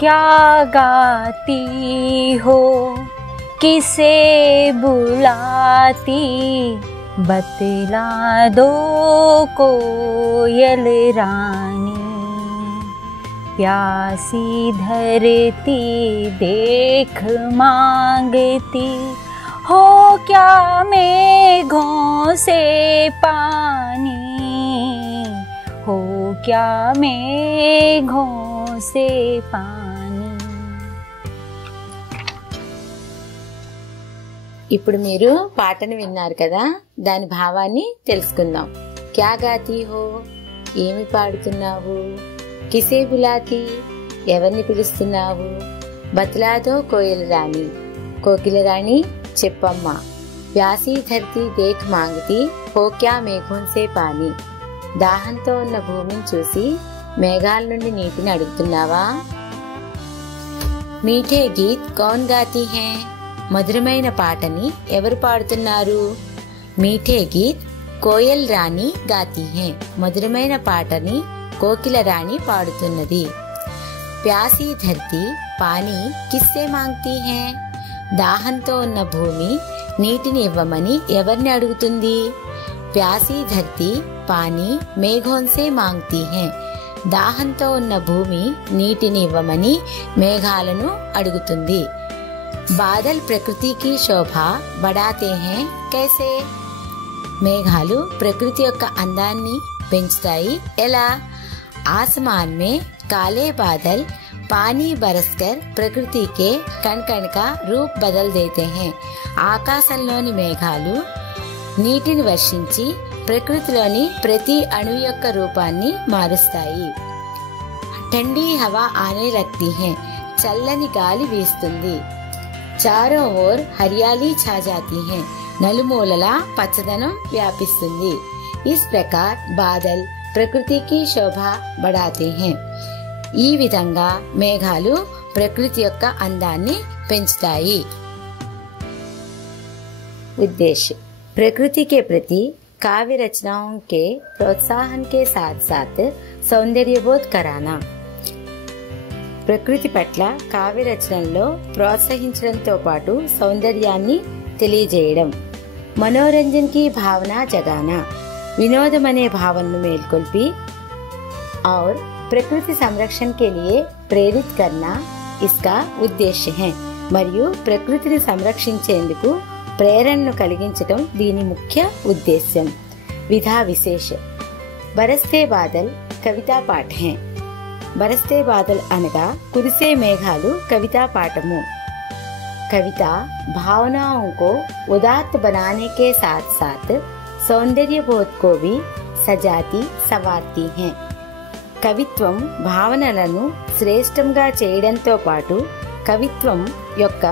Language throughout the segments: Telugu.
क्या गाती हो, किसे बुलाती, बतला दो कोयल रानी। प्यासी धरती देख मांगती हो, क्या मेघों से पानी, हो क्या मेघों से पानी। ఇప్పుడు మీరు పాటను విన్నారు కదా, దాని భావాన్ని తెలుసుకుందాం. క్యా గాతీ హో, ఏమి పాడుతున్నావు, కిసే బులాతి, ఎవరిని పిలుస్తున్నావు, బతలాదో కోయిల రాణి, కోకిల రాణి చెప్పమ్మా, ప్యాసీ ధర్తీ దేఖ్ మాంగతి హో క్యా మేఘోం సే పానీ, దాహంతో ఉన్న భూమిని చూసి మేఘాల నుండి నీటిని అడుగుతున్నావా. మీఠే గీత్ కౌన్ గాతీ హై, మధురమైన పాటని ఎవరు పాడుతున్నారు. మీఠే గీత్ కోయల్ రాణి గాతీ హై, మధురమైన పాటని కోకిల రాణి పాడుతున్నది. ప్యాసీ ధర్తీ పానీ కిస్సే మాంగ్తీ హై, దాహంతో ఉన్న భూమి నీటిని ఇవ్వమని ఎవరిని అడుగుతుంది. ప్యాసీ ధర్తీ పానీ మేఘోన్సే మాంగ్తీ హై, దాహంతో ఉన్న భూమి నీటిని ఇవ్వమని మేఘాలను అడుగుతుంది. బాదల్ ప్రకృతికి శోభ బడాతే హై కైసే, మేఘాలు ప్రకృతి యొక్క అందాన్ని పెంచుతాయి ఎలా. ఆసమాన్ మే కాలే బాదల్ పానీ బరస్కర్ ప్రకృతి కే కణ్ కణ్ కా రూప్ బదల్ దేతే హై, ఆకాశంలోని మేఘాలు నీటిని వర్షించి ప్రకృతిలోని ప్రతి అణువు యొక్క రూపాన్ని మారుస్తాయి. ఠండీ హవా ఆనే లగ్తీ హై, చల్లని గాలి వీస్తుంది. చారో ఓర్ హరియాలీ ఛా జాతీ హై, నలుమూలలా పచ్చదనం వ్యాపిస్తుంది. ఇస్ ప్రకార్ బాదల్ ప్రకృతికి శోభ బడాతే హై, ఈ విధంగా మేఘాలు ప్రకృతి యొక్క అందాన్ని పెంచుతాయి. उद्देश्य, प्रकृति के प्रति काव्य रचनाओं के प्रोत्साहन के साथ साथ सौंदर्यबोध कराना. ప్రకృతి పట్ల కావ్య రచనల్లో ప్రోత్సహించడంతో పాటు సౌందర్యాన్ని తెలియజేయడం. మనోరంజన్ की भावना जगाना, विनोदम अने भावननु मेलकोल्पि और प्रकृति संरक्षण के लिए प्रेरित करना इसका उद्देश्य है. మరియు ప్రకృతిని సంరక్షించేందుకు ప్రేరణను కలిగించడం దీని ముఖ్య ఉద్దేశ్యం. విధా విశేష, బరస్తే బాదల్ కవితా పాఠ హై. బరస్తే బాదల్ అనగా కురిసే మేఘాలు కవితా పాఠము. कविता भावनाओं को उदात्त बनाने के साथ साथ सौंदर्य बोध को भी सजाती संवारती हैं. కవిత్వం భావనలను శ్రేష్టంగా చేయడంతో పాటు కవిత్వం యొక్క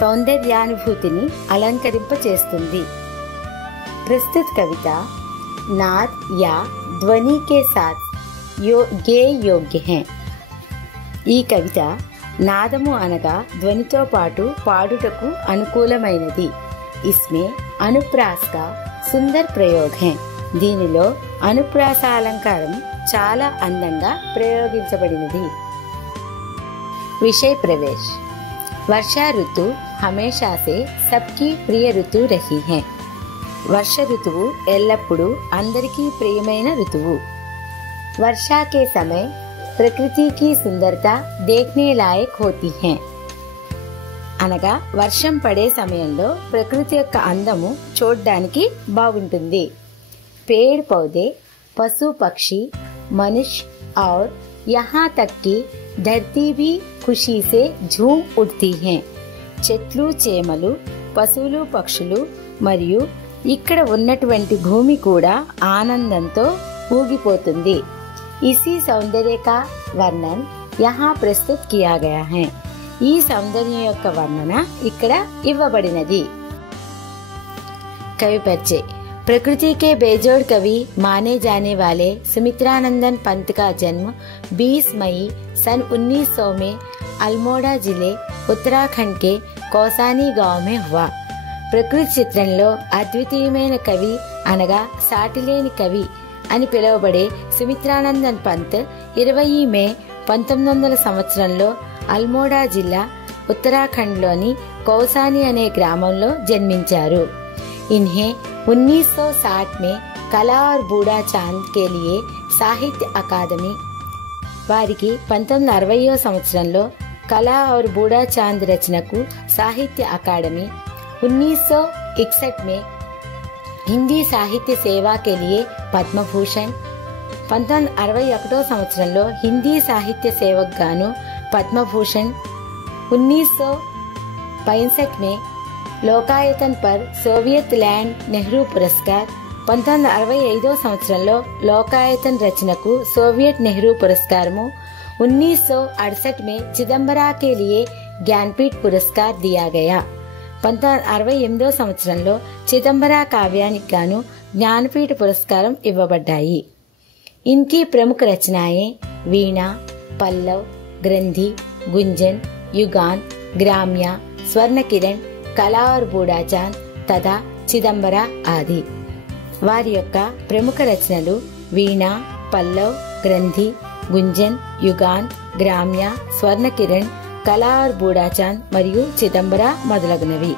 సౌందర్యానుభూతిని అలంకరింపచేస్తుంది. प्रस्तुत कविता नाद या ध्वनि के साथ गेय योग्य है. ఈ కవిత నాదము అనగా ధ్వనితో పాటు పాడుటకు అనుకూలమైనది. ఇస్మే అనుప్రాస్ కా సుందర్ ప్రయోగ్ హై. దీనిలో అనుప్రాస అలంకారం చాలా అందంగా ప్రయోగించబడినది. विषय प्रवेश, वर्षा ऋतु हमेशा से सबकी प्रिय ऋतु रही है. वर्ष ऋतुవు ఎల్లప్పుడూ అందరికీ ప్రియమైన ఋతువు. वर्षा के समय प्रकृति की सुंदरता देखने लायक होती है. అనగా వర్షం పడే సమయంలో ప్రకృతి యొక్క అందము చూడడానికి బాగుంటుంది. पेड़ पौधे, पशु पक्षी, मनुष्य और यहाँ तक कि धरती भी खुशी से झूम उठती हैं. చెట్లు, చేమలు, పశువులు, పక్షులు మరియు ఇక్కడ ఉన్నటువంటి భూమి కూడా ఆనందంతో ఊగిపోతుంది. इसी सौंदर्य का वर्णन यहाँ प्रस्तुत किया गया है. ఈ సౌందర్యం యొక్క వర్ణన ఇక్కడ ఇవ్వబడినది. कवि परिचय, प्रकृति के बेजोड़ कवि माने जाने वाले सुमित्रानंदन पंत का जन्म 20 मई सन 1900 में अल्मोड़ा जिले उत्तराखंड के कौसानी गांव में हुआ. ప్రకృతి చిత్రంలో అద్వితీయమైన కవి అనగా సాటిలేని కవి అని పిలువబడే సుమిత్రానందన్ పంత్ 20 మే 1900 సంవత్సరంలో అల్మోడా జిల్లా ఉత్తరాఖండ్లోని కౌసాని అనే గ్రామంలో జన్మించారు. इन्हें 1960 में कला और बूढ़ा चांद के लिए సాహిత్య అకాదమీ వారికి 1960వ సంవత్సరంలో కళా और बूढ़ा चांद రచనకు సాహిత్య అకాడమీ 1961 में హిందీ సాహిత్య సేవా के लिए పద్మభూషణ్ 1961వ సంవత్సరంలో హిందీ సాహిత్య సేవకు గాను పద్మభూషణ్ 1965 में లోకాయతన్ పర్ సోవియత్ ల్యాండ్ నెహ్రూ పురస్కార్ 1965వ సంవత్సరంలో లోకాయతన్ రచనకు సోవియట్ నెహ్రూ పురస్కారము 1968 में చిదంబరా के लिए ज्ञानपीठ पुरस्कार दिया गया 1968వ సంవత్సరంలో చిదంబరా కావ్యానికి గాను జ్ఞానపీఠ పురస్కారం ఇవ్వబడ్డాయి. इनकी प्रमुख रचनाएं वीणा, पल्लव, ग्रंथि, गुंजन, युगान, ग्राम्या, स्वर्ण किरण, कला और बूढ़ा चांद तथा చిదంబరా ఆది. వారి యొక్క ప్రముఖ రచనలు వీణ, పల్లవ్, గ్రంథి, గుంజన్, యుగాన్, గ్రామ్య, స్వర్ణ కిరణ్, కళా और बूढ़ा चांद మరియు చిదంబరా మొదలగునవి.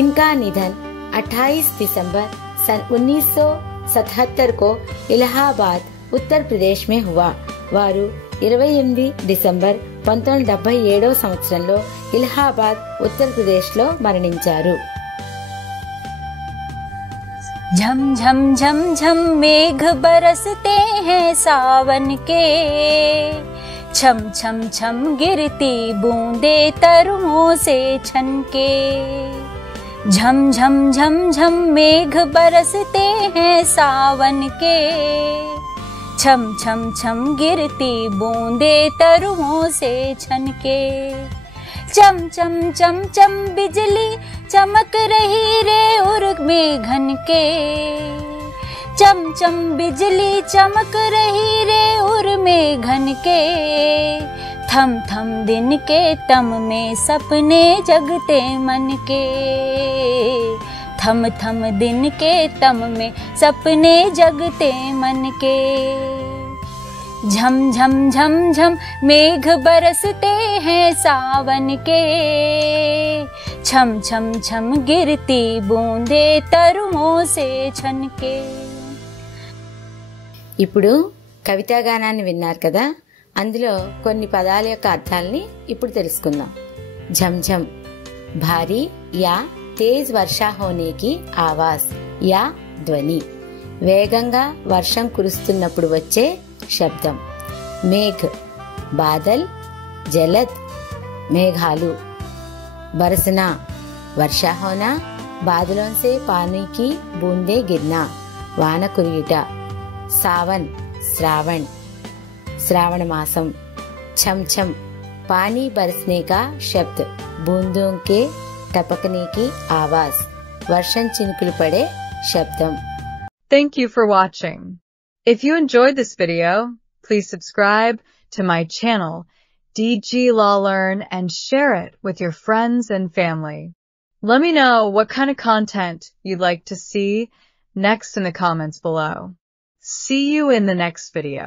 इनका निधन 28 दिसंबर सन 1977 को इलाहाबाद उत्तर प्रदेश में हुआ. వారు 28 డిసెంబర్ 1977వ సంవత్సరంలో ఇలహాబాద్ ఉత్తరప్రదేశ్ లో మరణించారు. झम झम झम झम मेघ बरसते हैं सावन के, छम छम छम गिरती बूंदे तरुओं से छनके. झम झम झम झम मेघ बरसते हैं सावन के, छम छम छम गिरती बूंदे तरुओं से छनके. चम चम चम चम बिजली चमक रही रे उर मेघन के, चम चम बिजली चमक रही रे उर मेघन के. थम थम दिन के तम में सपने जगते मन के, थम थम दिन के तम में सपने जगते मन के. झम झम झम झम मेघ बरसते हैं सावन के, छम छम छम गिरती बूंदे तरुओं से छनके. ఇప్పుడు కవితా గానాన్ని విన్నారు కదా, అందులో కొన్ని పదాల యొక్క అర్థాలని ఇప్పుడు తెలుసుకుందాం. झमझम భారీ యా తేజ్ వర్షా హోనే కి ఆవాజ్ యా ధ్వని, వేగంగా వర్షం కురుస్తున్నప్పుడు వచ్చే శబ్దం. మేఘ్ బాదల్, జలద్ మేఘాలు. बरसना वर्षा होना, बादलों से पानी की बूंदे गिरना वान कुरियुट. सावन श्रावण श्रावण मासम. छम छम पानी बरसने का शब्द, बूंदों के टपकने की आवाज, वर्षं चिनुकुलु पड़े शब्दम. Thank you for watching. If you enjoyed this video, please subscribe to my channel DG Law Learn and share it with your friends and family. Let me know what kind of content you'd like to see next in the comments below. See you in the next video.